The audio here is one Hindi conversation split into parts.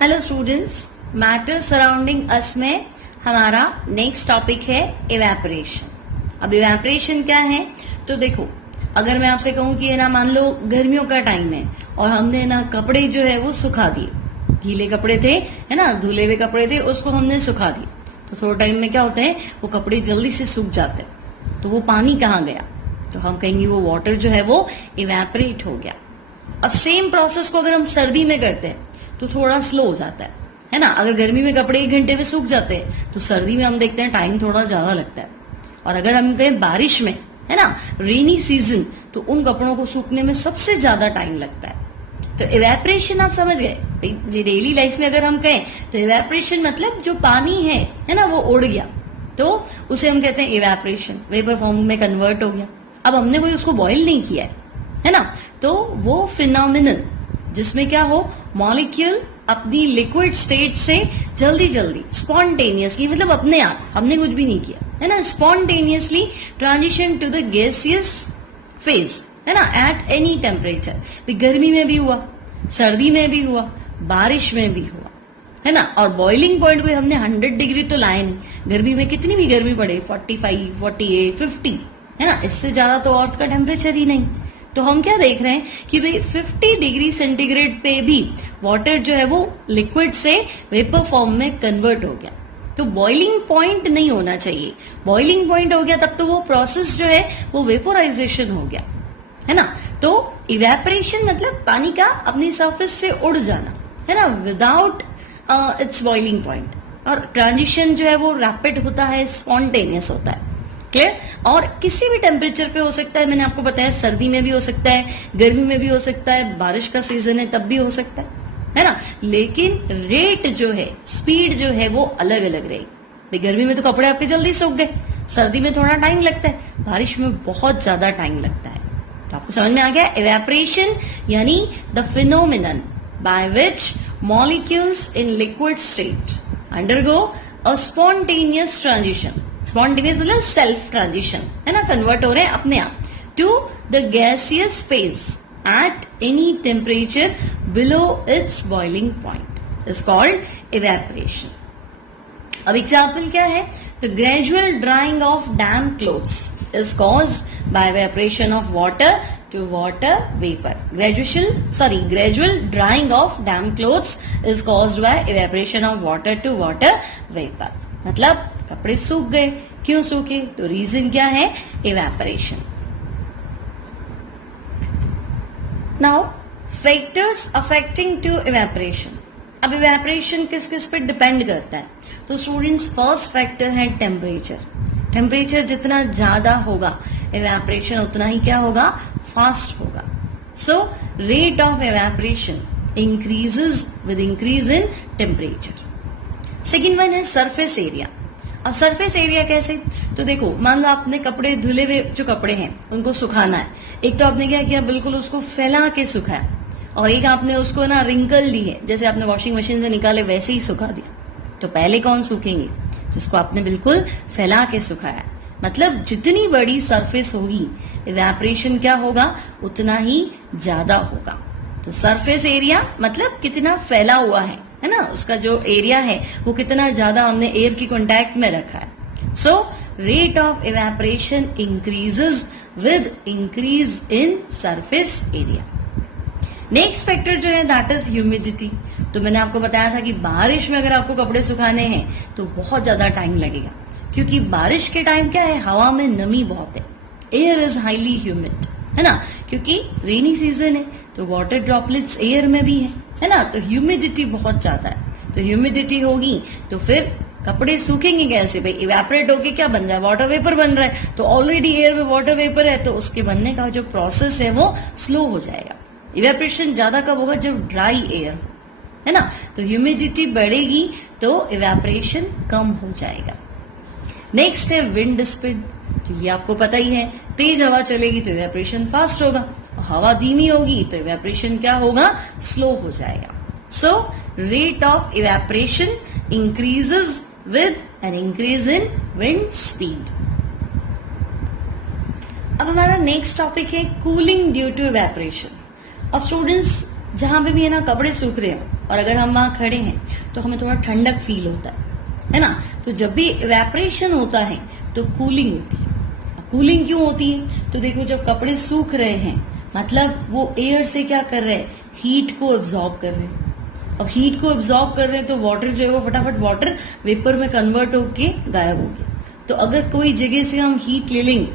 हेलो स्टूडेंट्स, मैटर सराउंडिंग अस में हमारा नेक्स्ट टॉपिक है इवेपोरेशन। अब इवेपोरेशन क्या है तो देखो, अगर मैं आपसे कहूं कि ना मान लो गर्मियों का टाइम है और हमने ना कपड़े जो है वो सुखा दिए, गीले कपड़े थे है ना, धुले हुए कपड़े थे, उसको हमने सुखा दिए तो थोड़ा टाइम में क्या होता है वो कपड़े जल्दी से सूख जाते हैं। तो वो पानी कहाँ गया तो हम कहेंगे वो वाटर जो है वो इवेपोरेट हो गया। अब सेम प्रोसेस को अगर हम सर्दी में करते हैं तो थोड़ा स्लो हो जाता है ना। अगर गर्मी में कपड़े 1 घंटे में सूख जाते हैं तो सर्दी में हम देखते हैं टाइम थोड़ा ज्यादा लगता है। और अगर हम कहें बारिश में है ना, रेनी सीजन, तो उन कपड़ों को सूखने में सबसे ज्यादा टाइम लगता है। तो इवेपोरेशन आप समझ गए। डेली लाइफ में अगर हम कहें तो इवेपोरेशन मतलब जो पानी है ना, वो उड़ गया तो उसे हम कहते हैं इवेपोरेशन, वेपर फॉर्म में कन्वर्ट हो गया। अब हमने कोई उसको बॉईल नहीं किया है ना, तो वो फिनोमिनल जिसमें क्या हो, मॉलिक्यूल अपनी लिक्विड स्टेट से जल्दी जल्दी स्पॉन्टेनियसली, मतलब अपने आप, हमने कुछ भी नहीं किया है ना, spontaneously transition to the gaseous phase है ना, एट एनी टेम्परेचर। गर्मी में भी हुआ, सर्दी में भी हुआ, बारिश में भी हुआ है ना। और बॉइलिंग पॉइंट कोई हमने 100 डिग्री तो लाए नहीं। गर्मी में कितनी भी गर्मी पड़े, 45, 48, 50 है ना, इससे ज्यादा तो अर्थ का टेम्परेचर ही नहीं। तो हम क्या देख रहे हैं कि भाई 50 डिग्री सेंटीग्रेड पे भी वाटर जो है वो लिक्विड से वेपर फॉर्म में कन्वर्ट हो गया। तो बॉइलिंग पॉइंट नहीं होना चाहिए। बॉइलिंग पॉइंट हो गया तब तो वो प्रोसेस जो है वो वेपोराइजेशन हो गया है ना। तो इवेपोरेशन मतलब पानी का अपनी सरफेस से उड़ जाना है ना, विदाउट इट्स बॉइलिंग पॉइंट। और ट्रांजिशन जो है वो रैपिड होता है, स्पॉन्टेनियस होता है। क्लियर? और किसी भी टेम्परेचर पे हो सकता है, मैंने आपको बताया सर्दी में भी हो सकता है, गर्मी में भी हो सकता है, बारिश का सीजन है तब भी हो सकता है ना। लेकिन रेट जो है, स्पीड जो है वो अलग अलग रहेगी। गर्मी में तो कपड़े आपके जल्दी सूख गए, सर्दी में थोड़ा टाइम लगता है, बारिश में बहुत ज्यादा टाइम लगता है। तो आपको समझ में आ गया, इवेपोरेशन यानी the phenomenon by which molecules in liquid state undergo a spontaneous transition. Spontaneous मतलब सेल्फ ट्रांजिशन है ना, कन्वर्ट हो रहे हैं अपने आप to the gaseous phase at any temperature below its boiling point is called evaporation. अब एग्जाम्पल क्या है, the gradual drying of damp clothes is caused by evaporation of water to water vapor. Gradual drying of damp clothes is caused by evaporation of water to water vapor. मतलब कपड़े सूख गए, क्यों सूखे तो रीजन क्या है, evaporation. Now factors affecting to evaporation. अब इवेपोरेशन किस किस पे डिपेंड करता है तो स्टूडेंट्स, फर्स्ट फैक्टर है टेम्परेचर। टेम्परेचर जितना ज्यादा होगा इवेपोरेशन उतना ही क्या होगा, फास्ट होगा। So rate of evaporation increases with increase in temperature. Second one है सरफेस एरिया। अब सरफेस एरिया कैसे तो देखो, मान लो आपने कपड़े धुले हुए जो कपड़े हैं उनको सुखाना है। एक तो आपने क्या किया, बिल्कुल उसको फैला के सुखाया, और एक आपने उसको ना रिंकल ली है, जैसे आपने वॉशिंग मशीन से निकाले वैसे ही सुखा दिया। तो पहले कौन सूखेंगे, जिसको आपने बिल्कुल फैला के सुखाया। मतलब जितनी बड़ी सरफेस होगी इवेपोरेशन क्या होगा, उतना ही ज्यादा होगा। तो सरफेस एरिया मतलब कितना फैला हुआ है ना, उसका जो एरिया है वो कितना ज्यादा हमने एयर की कांटेक्ट में रखा है। So rate of evaporation increases with increase in surface area. Next factor जो है दैट इज ह्यूमिडिटी। तो मैंने आपको बताया था कि बारिश में अगर आपको कपड़े सुखाने हैं तो बहुत ज्यादा टाइम लगेगा, क्योंकि बारिश के टाइम क्या है, हवा में नमी बहुत है, एयर इज हाईली ह्यूमिड है ना, क्योंकि रेनी सीजन है तो वाटर ड्रॉपलेट्स एयर में भी है ना, तो ह्यूमिडिटी बहुत ज्यादा है। तो ह्यूमिडिटी होगी तो फिर कपड़े सूखेंगे कैसे भाई, इवेपोरेट होके क्या बन रहा है, वाटर वेपर बन रहा है। तो ऑलरेडी एयर में वाटर वेपर है तो उसके बनने का जो प्रोसेस है वो स्लो हो जाएगा। इवेपोरेशन ज्यादा कब होगा, जब ड्राई एयर हो है ना, तो ह्यूमिडिटी बढ़ेगी तो इवेपोरेशन कम हो जाएगा। नेक्स्ट है विंड स्पीड। तो ये आपको पता ही है, तेज हवा चलेगी तो इवेपोरेशन फास्ट होगा, हवा धीमी होगी तो इवेपोरेशन क्या होगा, स्लो हो जाएगा। So rate of evaporation increases with an increase in wind speed. अब हमारा नेक्स्ट टॉपिक है कूलिंग ड्यू टू इवेपोरेशन। और स्टूडेंट्स, जहां पे भी है ना कपड़े सूख रहे हैं और अगर हम वहां खड़े हैं तो हमें थोड़ा ठंडक फील होता है ना। तो जब भी इवेपोरेशन होता है तो कूलिंग होती है। कूलिंग क्यों होती है? तो देखो जब कपड़े सूख रहे हैं मतलब वो एयर से क्या कर रहे हैं, हीट को एब्जॉर्ब कर रहे हैं। अब हीट को एब्जॉर्ब कर रहे हैं तो वाटर जो है वो फटाफट वाटर वेपर में कन्वर्ट होके गायब हो गया। तो अगर कोई जगह से हम हीट ले लेंगे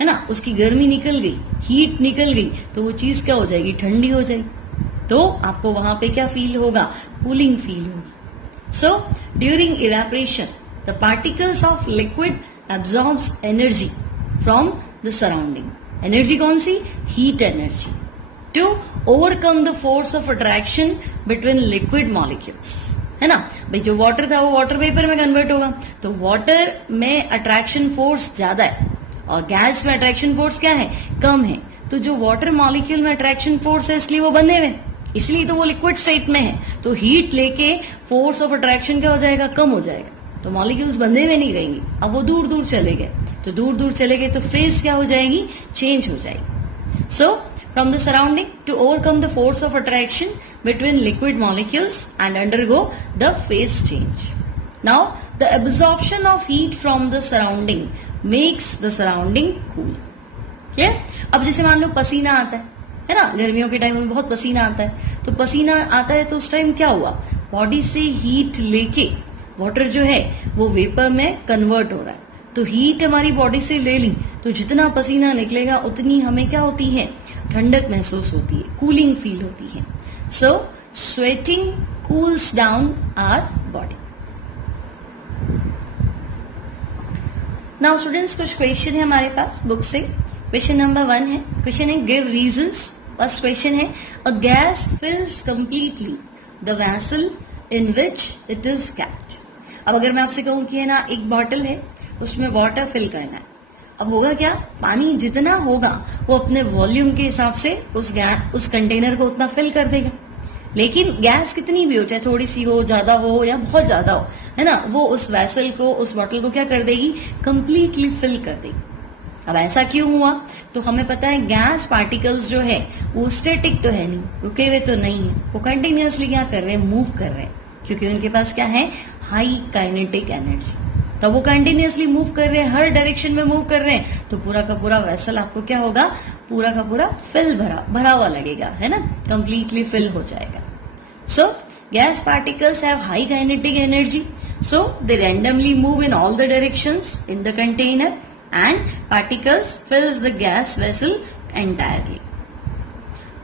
है ना, उसकी गर्मी निकल गई, हीट निकल गई, तो वो चीज क्या हो जाएगी, ठंडी हो जाएगी। तो आपको वहां पे क्या फील होगा, कूलिंग फील होगी। So during evaporation the particles of liquid absorbs energy from the surrounding. Energy कौन सी, heat energy, to overcome the force of attraction between liquid molecules, है ना। भाई जो वाटर था वो वाटर वेपर में कन्वर्ट होगा, तो वाटर में अट्रैक्शन फोर्स ज्यादा है और गैस में अट्रैक्शन फोर्स क्या है, कम है। तो जो वाटर मॉलिक्यूल में अट्रैक्शन फोर्स है इसलिए वो बंधे हुए, इसलिए तो वो लिक्विड स्टेट में है। तो हीट लेके फोर्स ऑफ अट्रैक्शन क्या हो जाएगा, कम हो जाएगा, तो मॉलिक्यूल्स बंधे हुए नहीं रहेंगे। अब वो दूर दूर चले गए, तो दूर दूर चले गए तो फेज क्या हो जाएगी, चेंज हो जाएगी। सो from the surrounding to overcome the force of attraction between liquid molecules and undergo the phase change. Now, the absorption of heat from the surrounding makes the surrounding cool. Clear? अब जैसे मान लो पसीना आता है ना, गर्मियों के टाइम में बहुत पसीना आता है, तो पसीना आता है तो उस टाइम क्या हुआ, बॉडी से हीट लेके वाटर जो है वो वेपर में कन्वर्ट हो रहा है। तो हीट हमारी बॉडी से ले ली तो जितना पसीना निकलेगा उतनी हमें क्या होती है, ठंडक महसूस होती है, कूलिंग फील होती है। So sweating cools down our body. Now students कुछ क्वेश्चन है हमारे पास बुक से। क्वेश्चन नंबर 1 है, क्वेश्चन है गिव रीजंस। फर्स्ट क्वेश्चन है a gas fills completely the vessel in which it is kept. अब अगर मैं आपसे कहूं कि है ना एक बॉटल है उसमें वाटर फिल करना है, अब होगा क्या, पानी जितना होगा वो अपने वॉल्यूम के हिसाब से उस कंटेनर को उतना फिल कर देगा। लेकिन गैस कितनी भी हो, चाहे थोड़ी सी हो, ज्यादा हो या बहुत ज्यादा हो, है ना, वो उस वैसल को, उस बॉटल को क्या कर देगी, कंप्लीटली फिल कर देगी। अब ऐसा क्यों हुआ, तो हमें पता है गैस पार्टिकल्स जो है वो स्टैटिक तो है नहीं, रुके हुए तो नहीं है, वो कंटिन्यूअसली क्या कर रहे हैं, मूव कर रहे हैं, क्योंकि उनके पास क्या है, हाई काइनेटिक एनर्जी। तो वो कंटिन्यूअसली मूव कर रहे हैं, हर डायरेक्शन में मूव कर रहे हैं, तो पूरा का पूरा वेसल आपको क्या होगा, पूरा का पूरा फिल भरा हुआ लगेगा, है ना, कंप्लीटली फिल हो जाएगा। सो gas particles have high kinetic energy, so they randomly move in all the directions in the container and particles फिल्स the gas vessel entirely.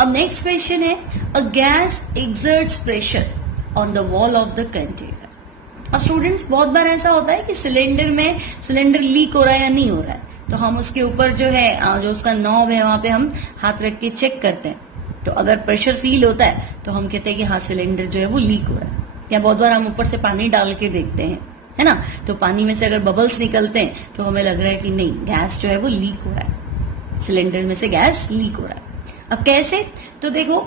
अब नेक्स्ट क्वेश्चन है a gas exerts pressure on the wall of the container. अब स्टूडेंट्स बहुत बार ऐसा होता है कि सिलेंडर लीक हो रहा है या नहीं हो रहा है, तो हम उसके ऊपर जो है, जो उसका नॉब है वहां पे हम हाथ रख के चेक करते हैं। तो अगर प्रेशर फील होता है तो हम कहते हैं कि हाँ सिलेंडर जो है वो लीक हो रहा है। या बहुत बार हम ऊपर से पानी डाल के देखते हैं, है ना, तो पानी में से अगर बबल्स निकलते हैं तो हमें लग रहा है कि नहीं गैस जो है वो लीक हो रहा है, सिलेंडर में से गैस लीक हो रहा है। अब कैसे, तो देखो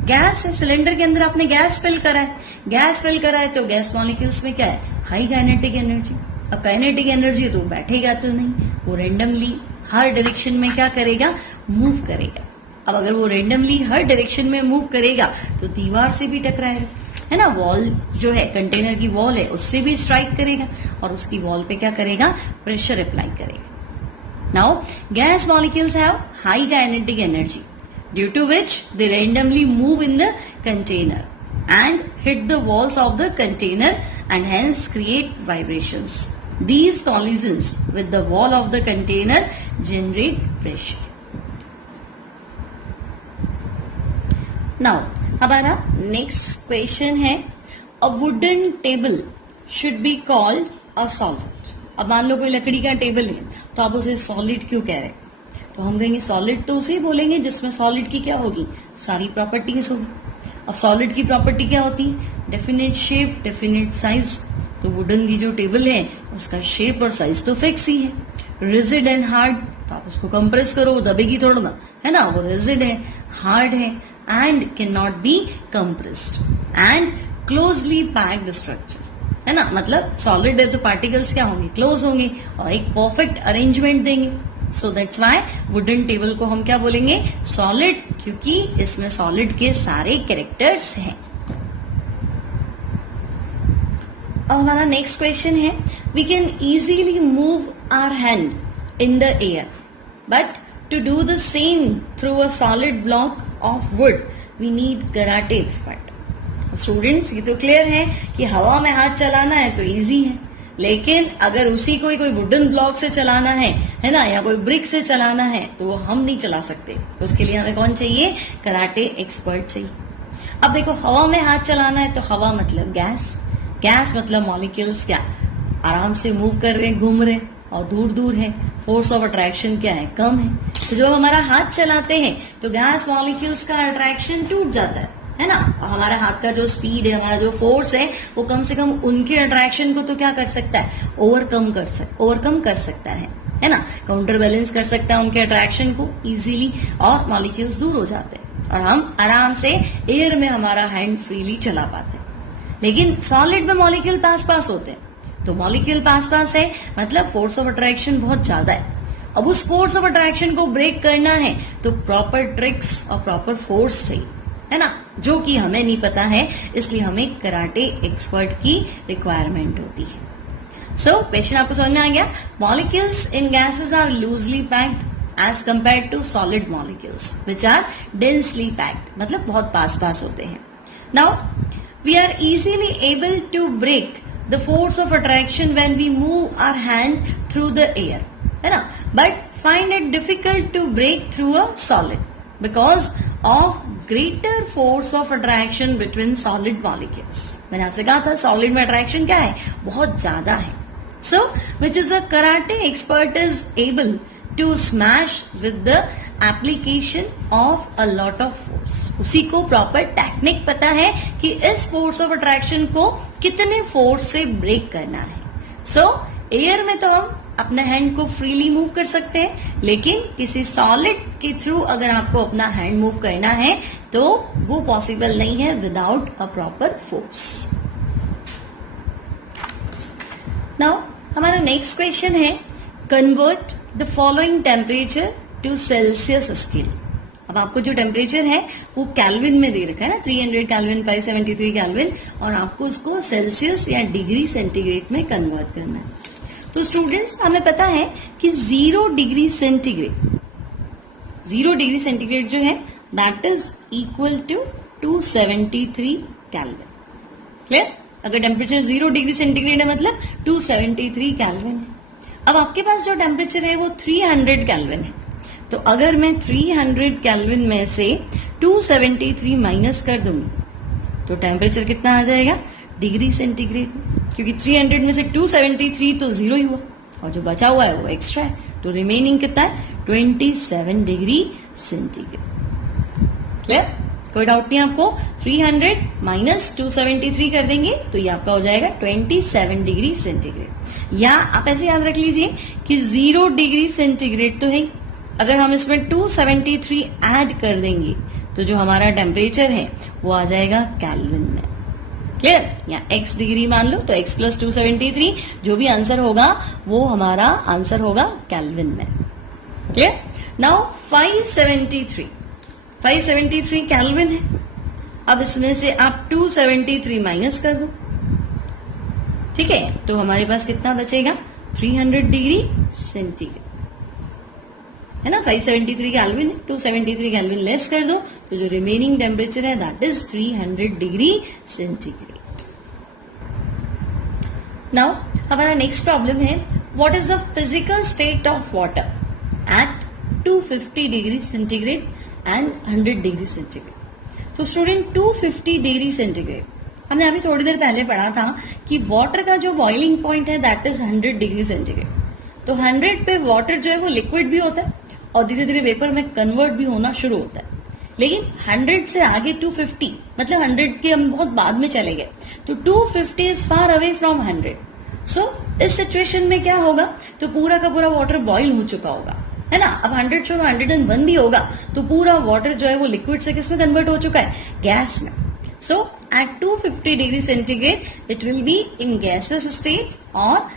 गैस है, सिलेंडर के अंदर आपने गैस फिल करा है, तो गैस मॉलिक्यूल्स में क्या है, हाई काइनेटिक एनर्जी। अब काइनेटिक एनर्जी तो बैठेगा तो नहीं, वो रेंडमली हर डायरेक्शन में क्या करेगा, मूव करेगा। अब अगर वो रेंडमली हर डायरेक्शन में मूव करेगा तो दीवार से भी टकराएगा, है ना, वॉल जो है कंटेनर की वॉल है उससे भी स्ट्राइक करेगा और उसकी वॉल पे क्या करेगा, प्रेशर अप्लाई करेगा। Now gas molecules have high kinetic energy due to which they randomly move in the container and hit the walls of the container and hence create vibrations. These collisions with the wall of the container generate pressure. Now, हमारा next question है a wooden table should be called a solid. अब मान लो कोई लकड़ी का टेबल है तो आप उसे सॉलिड क्यों कह रहे हैं, तो हम कहेंगे सॉलिड तो उसे बोलेंगे जिसमें सॉलिड की क्या होगी, सारी प्रॉपर्टीज होगी। अब सॉलिड की प्रॉपर्टी क्या होती है, डेफिनेट शेप, डेफिनेट साइज। तो वुडन की जो टेबल है उसका शेप और साइज तो फिक्स ही है। रिजिड एंड हार्ड, तो आप उसको कंप्रेस करो वो दबेगी थोड़ा ना, है ना, वो रिजिड है, हार्ड है and can not be compressed and closely packed structure, है ना, मतलब सॉलिड है तो पार्टिकल्स क्या होंगे, क्लोज होंगे और एक परफेक्ट अरेंजमेंट देंगे। So that's why wooden table को हम क्या बोलेंगे, सॉलिड, क्योंकि इसमें सॉलिड के सारे कैरेक्टर्स हैं। अब हमारा नेक्स्ट क्वेश्चन है, we can easily move our hand in the air, but to do the same through a solid block of wood we need karate expert. Students, ये तो क्लियर है कि हवा में हाथ चलाना है तो इजी है, लेकिन अगर उसी को कोई वुडन ब्लॉक से चलाना है ना, या कोई ब्रिक से चलाना है, तो वो हम नहीं चला सकते। उसके लिए हमें कौन चाहिए? कराटे एक्सपर्ट चाहिए। अब देखो, हवा में हाथ चलाना है तो हवा मतलब गैस, गैस मतलब मॉलिक्यूल्स क्या आराम से मूव कर रहे हैं, घूम रहे हैं और दूर दूर है। फोर्स ऑफ अट्रैक्शन क्या है? कम है। तो जब हमारा हाथ चलाते हैं तो गैस मॉलिक्यूल्स का अट्रैक्शन टूट जाता है ना। हमारा हाथ का जो स्पीड है, हमारा जो फोर्स है, वो कम से कम उनके अट्रैक्शन को तो क्या कर सकता है? ओवरकम कर सकता है ना, काउंटर बैलेंस कर सकता है उनके अट्रैक्शन को इजीली, और मॉलिक्यूल्स दूर हो जाते हैं और हम आराम से एयर में हमारा हैंड फ्रीली चला पाते हैं। लेकिन सॉलिड में मॉलिक्यूल पास होते हैं, तो मॉलिक्यूल पास है मतलब फोर्स ऑफ अट्रैक्शन बहुत ज्यादा है। अब उस फोर्स ऑफ अट्रैक्शन को ब्रेक करना है तो प्रॉपर ट्रिक्स और प्रॉपर फोर्स चाहिए, है ना, जो कि हमें नहीं पता है, इसलिए हमें कराटे एक्सपर्ट की रिक्वायरमेंट होती है। सो क्वेश्चन आपको समझ में आ गया? Molecules in gases are loosely packed as compare to solid molecules which are densely packed, मतलब बहुत पास होते हैं। Now we are easily able to break the force of attraction when we move our hand through the air, है ना, but find it difficult to break through a solid because of greater force of attraction between solid molecules. मैंने आपसे कहा था सॉलिड में अट्रैक्शन क्या है? बहुत ज्यादा है। So which is a karate expert is able to smash with the application of a lot of force. उसी को प्रॉपर टेक्निक पता है कि इस फोर्स ऑफ अट्रैक्शन को कितने फोर्स से ब्रेक करना है। सो एयर में तो हम अपने हैंड को फ्रीली मूव कर सकते हैं, लेकिन किसी सॉलिड के थ्रू अगर आपको अपना हैंड मूव करना है तो वो पॉसिबल नहीं है without a proper force. Now हमारा नेक्स्ट क्वेश्चन है, convert the following temperature to Celsius scale. अब आपको जो टेम्परेचर है वो कैल्विन में दे रखा है ना, 300 कैल्विन, 573 कैल्विन, और आपको उसको सेल्सियस या डिग्री सेंटीग्रेड में कन्वर्ट करना है। तो स्टूडेंट्स, हमें पता है कि 0 डिग्री सेंटीग्रेड जो है that is equal to 273 kelvin. Clear? अगर टेम्परेचर 0 डिग्री सेंटीग्रेड है मतलब 273 कैल्विन है। अब आपके पास जो टेम्परेचर है वो 300 कैल्विन है, तो अगर मैं 300 कैल्विन में से 273 माइनस कर दूंगी तो टेम्परेचर कितना आ जाएगा डिग्री सेंटीग्रेड में, क्योंकि 300 में से 273 तो 0 ही हुआ और जो बचा हुआ है वो एक्स्ट्रा है, तो रिमेनिंग कितना है 27 डिग्री सेंटीग्रेड। क्लियर? कोई डाउट नहीं आपको? 300 माइनस 273 कर देंगे तो ये आपका हो जाएगा 27 डिग्री सेंटीग्रेड। या आप ऐसे याद रख लीजिए कि 0 डिग्री सेंटीग्रेड तो है, अगर हम इसमें 273 ऐड कर देंगे तो जो हमारा टेम्परेचर है वो आ जाएगा कैल्विन में। क्लियर? या x डिग्री मान लो तो x प्लस 273, जो भी आंसर होगा वो हमारा आंसर होगा कैल्विन में। क्लियर? नाउ 573 कैल्विन है। अब इसमें से आप 273 माइनस कर दो, ठीक है, तो हमारे पास कितना बचेगा 300 डिग्री सेंटीग्रेड, है ना। 573 कैल्विन, 273 कैल्विन लेस कर दो तो जो रिमेनिंग टेम्परेचर है that is 300 degree centigrade. Now हमारा नेक्स्ट प्रॉब्लम है, what is the physical state of water at 250 degree centigrade and 100 degree centigrade. तो स्टूडेंट 250 डिग्री सेंटीग्रेड हमने अभी थोड़ी देर पहले पढ़ा था कि वाटर का जो बॉइलिंग पॉइंट है दैट इज 100 डिग्री सेंटीग्रेड। तो 100 पे वाटर जो है वो लिक्विड भी होता है और धीरे धीरे वेपर में कन्वर्ट भी होना शुरू होता है, लेकिन 100 से आगे 250 मतलब 100 के हम बहुत बाद में चले गए, तो 250 इज फार अवे फ्रॉम 100। सो इस सिचुएशन में क्या होगा, तो पूरा का पूरा वाटर बॉइल हो चुका होगा, है ना। अब 100 छोड़ो 101 भी होगा तो पूरा वाटर जो है वो लिक्विड से किसमें कन्वर्ट हो चुका है, गैस में। So at 250 degree centigrade it will be in gases state और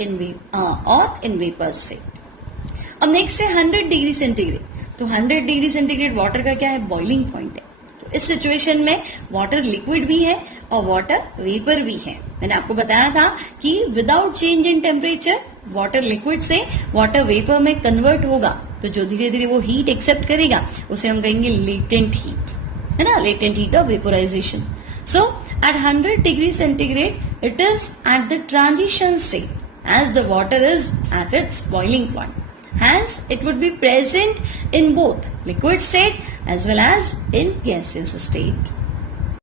इन वेपर स्टेट। अब नेक्स्ट है 100 डिग्री सेंटीग्रेड। तो 100 डिग्री सेंटीग्रेड वाटर का क्या है, बॉइलिंग पॉइंट है। तो इस सिचुएशन में वाटर लिक्विड भी है और वाटर वेपर भी है। मैंने आपको बताया था कि without change in temperature water liquid से वाटर वेपर में कन्वर्ट होगा, तो जो धीरे धीरे वो हीट एक्सेप्ट करेगा उसे हम कहेंगे लेटेंट हीट, है ना, latent heat of vaporisation. So at 100 degree centigrade it is at the transition state as the water is at its boiling point, hence it would be present in both liquid state as well as in gaseous state.